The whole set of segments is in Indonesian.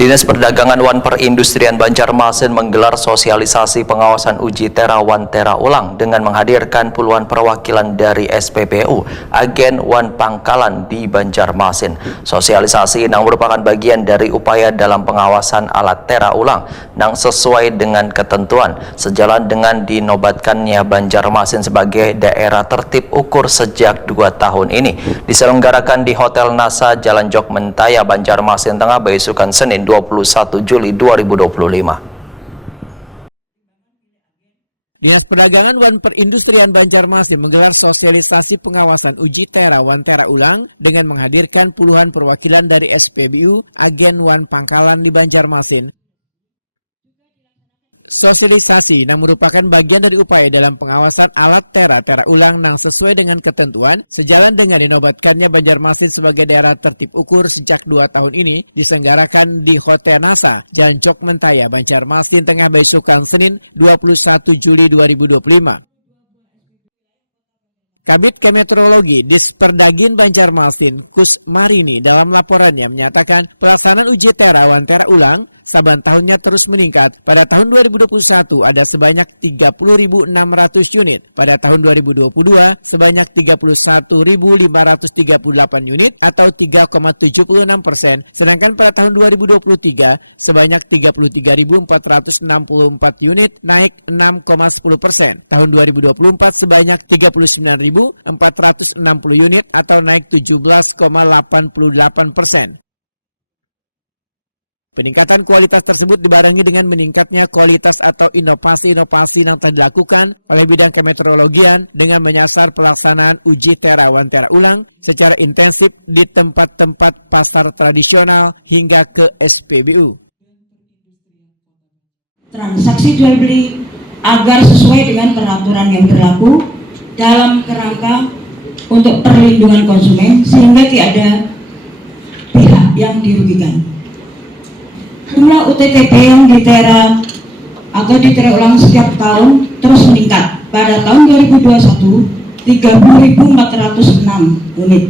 Dinas Perdagangan Wan Perindustrian Banjarmasin menggelar sosialisasi pengawasan uji tera Wan Tera Ulang dengan menghadirkan puluhan perwakilan dari SPBU, agen Wan Pangkalan di Banjarmasin. Sosialisasi yang merupakan bagian dari upaya dalam pengawasan alat tera ulang yang sesuai dengan ketentuan, sejalan dengan dinobatkannya Banjarmasin sebagai daerah tertib ukur sejak 2 tahun ini. Diselenggarakan di Hotel NASA Jalan Jok Mentaya, Banjarmasin Tengah, besukan Senin 21 Juli 2025. Dinas Perdagangan Wan Perindustrian Banjarmasin menggelar sosialisasi pengawasan uji tera Wan Tera Ulang dengan menghadirkan puluhan perwakilan dari SPBU, agen Wan Pangkalan di Banjarmasin. Sosialisasi yang merupakan bagian dari upaya dalam pengawasan alat tera ulang yang sesuai dengan ketentuan, sejalan dengan dinobatkannya Banjarmasin sebagai daerah tertib ukur sejak 2 tahun ini, diselenggarakan di Hotel NASA, Jalan Jok Mentaya, Banjarmasin Tengah, besukan Senin 21 Juli 2025. Kabid Kemeteorologi Disperdagin Banjarmasin, Kus Marini, dalam laporannya menyatakan pelaksanaan uji tera Wan Tera Ulang saban tahunnya terus meningkat. Pada tahun 2021 ada sebanyak 30.600 unit. Pada tahun 2022 sebanyak 31.538 unit atau 3,76%. Sedangkan pada tahun 2023 sebanyak 33.464 unit, naik 6,10%. Tahun 2024 sebanyak 39.460 unit atau naik 17,88%. Peningkatan kualitas tersebut dibarengi dengan meningkatnya kualitas atau inovasi-inovasi yang telah dilakukan oleh bidang kemeteorologian dengan menyasar pelaksanaan uji tera Wan Tera Ulang secara intensif di tempat-tempat pasar tradisional hingga ke SPBU. Transaksi jual beli agar sesuai dengan peraturan yang berlaku dalam kerangka untuk perlindungan konsumen sehingga tidak ada pihak yang dirugikan. Jumlah UTTP yang ditera atau ditera ulang setiap tahun terus meningkat. Pada tahun 2021 30.406 unit.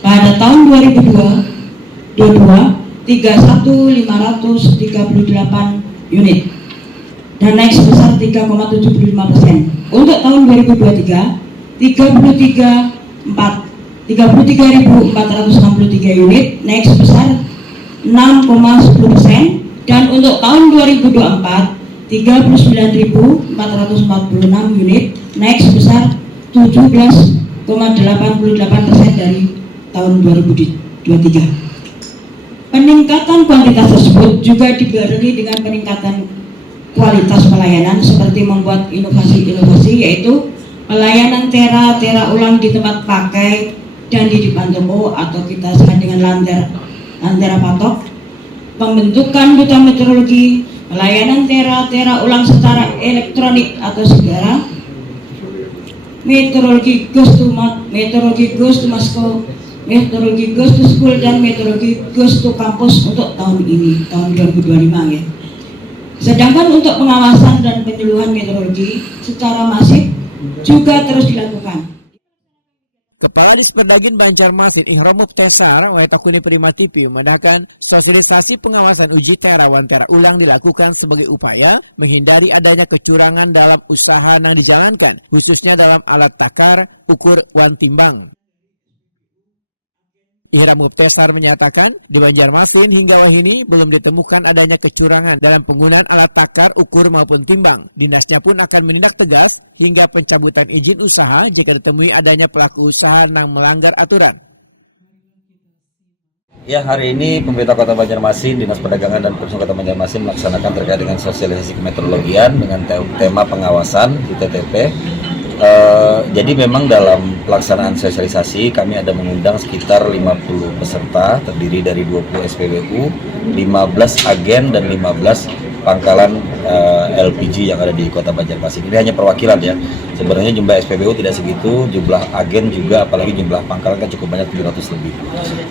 Pada tahun 2022 31.538 unit dan naik sebesar 3,75%. Untuk tahun 2023 33.463 unit, naik sebesar 6,10%, dan untuk tahun 2024 39.446 unit, naik sebesar 17,88% dari tahun 2023. Peningkatan kuantitas tersebut juga dibarengi dengan peningkatan kualitas pelayanan seperti membuat inovasi-inovasi, yaitu pelayanan tera ulang di tempat pakai dan di depan toko atau kita sebut dengan lantera patok, pembentukan duta meteorologi, pelayanan tera ulang secara elektronik atau secara meteorologi goes to Moskow, meteorologi goes to school, dan meteorologi goes to kampus untuk tahun ini, tahun 2025 ya. Sedangkan untuk pengawasan dan penyuluhan meteorologi secara masif juga terus dilakukan. Kepala Disperdagin Banjarmasin Ihram Mubtesar Waitakuni Prima TV memandangkan sosialisasi pengawasan uji tera Wan Tera Ulang dilakukan sebagai upaya menghindari adanya kecurangan dalam usaha yang dijalankan, khususnya dalam alat takar ukur wan timbang. Ihram Mubtesar menyatakan di Banjarmasin hingga wahini belum ditemukan adanya kecurangan dalam penggunaan alat takar ukur maupun timbang. Dinasnya pun akan menindak tegas hingga pencabutan izin usaha jika ditemui adanya pelaku usaha yang melanggar aturan. Ya, hari ini pemerintah Kota Banjarmasin, Dinas Perdagangan dan Perindustrian Kota Banjarmasin melaksanakan terkait dengan sosialisasi kemeteorologian dengan tema pengawasan UTTP. Jadi memang dalam pelaksanaan sosialisasi kami ada mengundang sekitar 50 peserta terdiri dari 20 SPBU, 15 agen dan 15 pangkalan LPG yang ada di Kota Banjarmasin. Ini hanya perwakilan ya. Sebenarnya jumlah SPBU tidak segitu, jumlah agen juga, apalagi jumlah pangkalan kan cukup banyak, 700 lebih.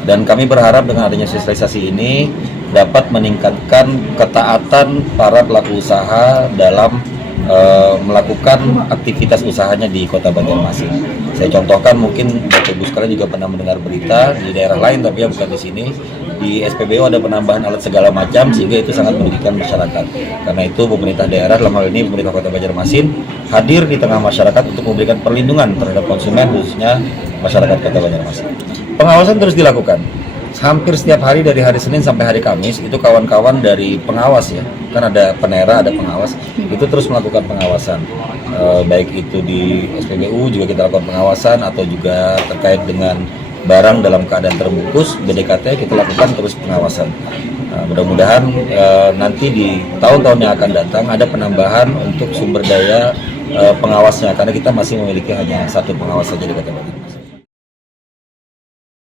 Dan kami berharap dengan adanya sosialisasi ini dapat meningkatkan ketaatan para pelaku usaha dalam melakukan aktivitas usahanya di Kota Banjarmasin. Saya contohkan, mungkin Bapak Ibu sekalian juga pernah mendengar berita di daerah lain, tapi ya bukan di sini. Di SPBU ada penambahan alat segala macam, sehingga itu sangat merugikan masyarakat. Karena itu pemerintah daerah, dalam hal ini pemerintah Kota Banjarmasin, hadir di tengah masyarakat untuk memberikan perlindungan terhadap konsumen, khususnya masyarakat Kota Banjarmasin. Pengawasan terus dilakukan. Hampir setiap hari dari hari Senin sampai hari Kamis, itu kawan-kawan dari pengawas ya, kan ada penera, ada pengawas, itu terus melakukan pengawasan. Baik itu di SPBU juga kita lakukan pengawasan, atau juga terkait dengan barang dalam keadaan terbungkus, BDKT kita lakukan terus pengawasan. Mudah-mudahan nanti di tahun-tahun yang akan datang ada penambahan untuk sumber daya pengawasnya, karena kita masih memiliki hanya satu pengawas saja di Kota Banjarmasin.